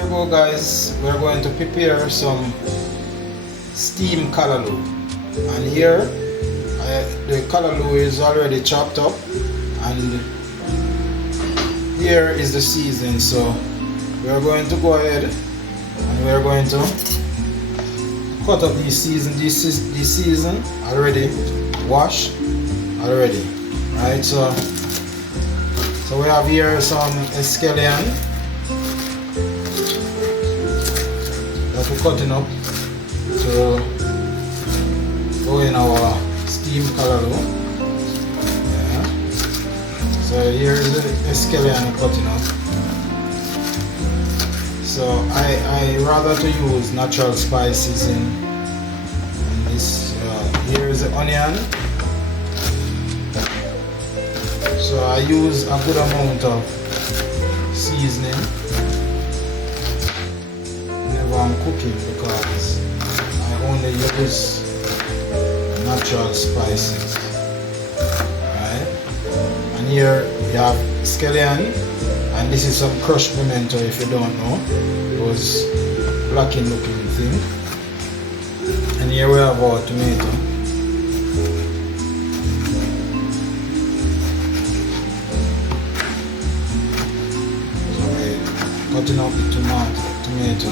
Here we go guys, we're going to prepare some steamed calalo, and here the calalo is already chopped up, and here is the season. So we're going to go ahead and we're going to cut up this season already washed already, right? So we have here some scallion that we're cutting up to go in our steamed calalo. Yeah. So here is the scallion cutting up. So I rather to use natural spices in this. Here is the onion. So I use a good amount of seasoning whenever I'm cooking, because I only use natural spices. Right? And here we have scallion, and this is some crushed pimento if you don't know, those blackened looking thing. And here we have our tomato. Cutting up the tomato.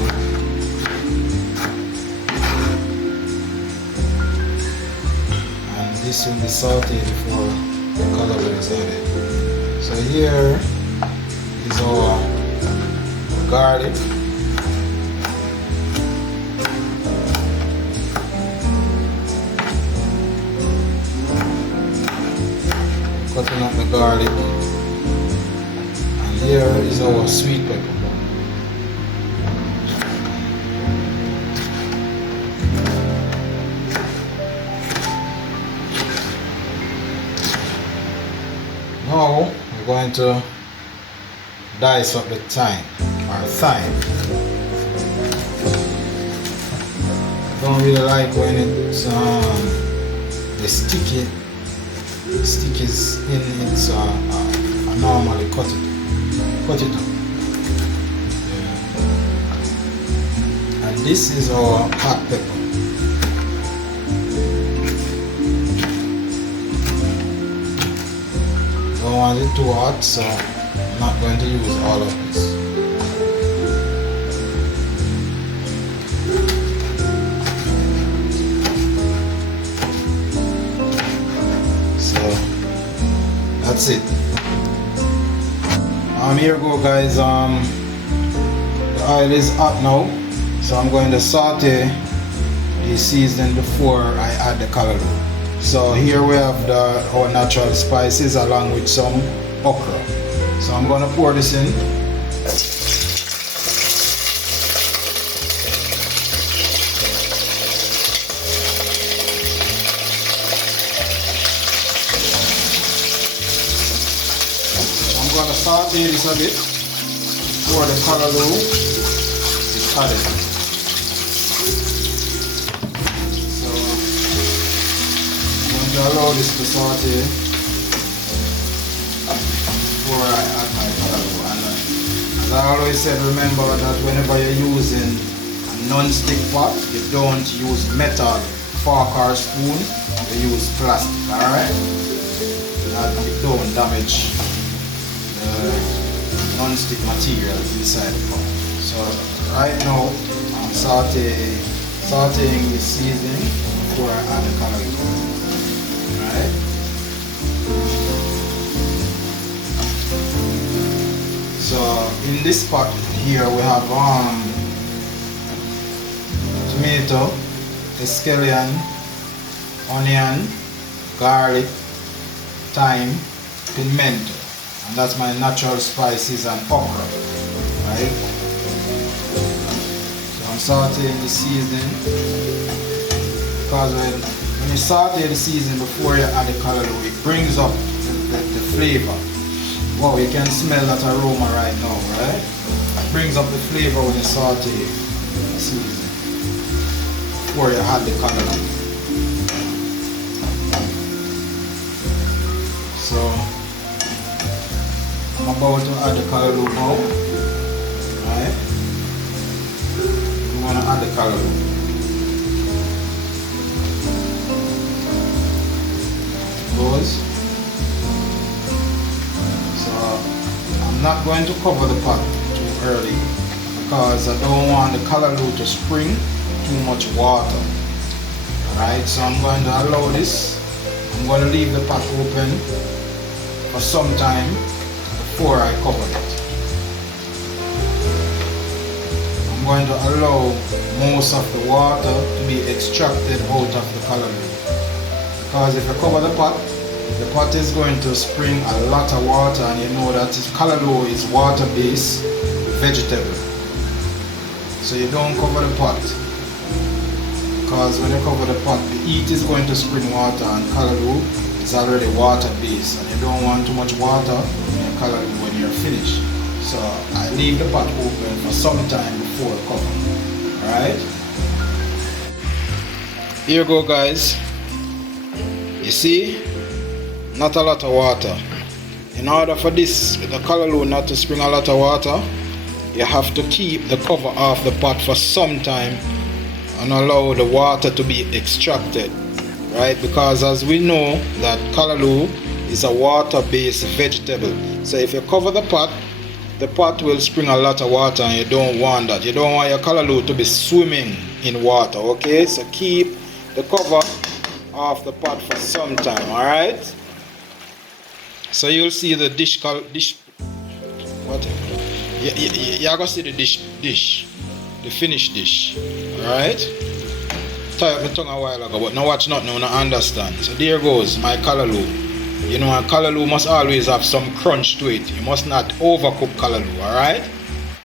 And this will be sauteed before the calalo is added. So here is our garlic. Cutting up the garlic. And here is our sweet pepper. Now we're going to dice up the thyme. I don't really like when it's the sticky is in it, so I normally cut it up. Yeah. And this is our hot pepper. Don't want it too hot, so I'm not going to use all of this. So that's it. Here we go guys. The oil is hot now, so I'm going to saute the seasoning before I add the calalo. So here we have our natural spices along with some okra. So I'm going to pour this in. I'm going to saute this a bit before the calalo is added. Allow this to saute before I add my calalo. And as I always said, remember that whenever you're using a non-stick pot, you don't use metal fork or spoon, you use plastic, alright? That it don't damage the non-stick material inside the pot. So right now I'm sauteing the seasoning before I add the calalo. Right. So in this pot here we have tomato, scallion, onion, garlic, thyme, pimento, and that's my natural spices and okra. Right. So I'm sauteing the seasoning, because when you saute the seasoning before you add the calalo, it brings up the flavor. Wow, you can smell that aroma right now, right? It brings up the flavor when you saute the seasoning before you add the calalo. So I'm about to add the calalo now, right? add the calalo. Goes. So I'm not going to cover the pot too early because I don't want the calalo to spring too much water. Alright, so I'm going to allow this. I'm going to leave the pot open for some time before I cover it. I'm going to allow most of the water to be extracted out of the calalo. Because if you cover the pot is going to spring a lot of water, and you know that calalo is water-based vegetable. So you don't cover the pot. Because when you cover the pot, the heat is going to spring water, and calalo is already water-based, and you don't want too much water in your calalo when you're finished. So I leave the pot open for some time before cooking. Alright? Here you go, guys. You see? Not a lot of water. In order for the calalo not to spring a lot of water, you have to keep the cover off the pot for some time and allow the water to be extracted, right? Because as we know that calalo is a water-based vegetable. So if you cover the pot will spring a lot of water, and you don't want that. You don't want your calalo to be swimming in water, okay? So keep the cover off the pot for some time, alright? So you'll see the you're gonna see the dish. The finished dish. Alright? Tie up my tongue a while ago, but now watch nothing, now I understand. So there goes my calalo. You know, a calalo must always have some crunch to it. You must not overcook calalo, alright?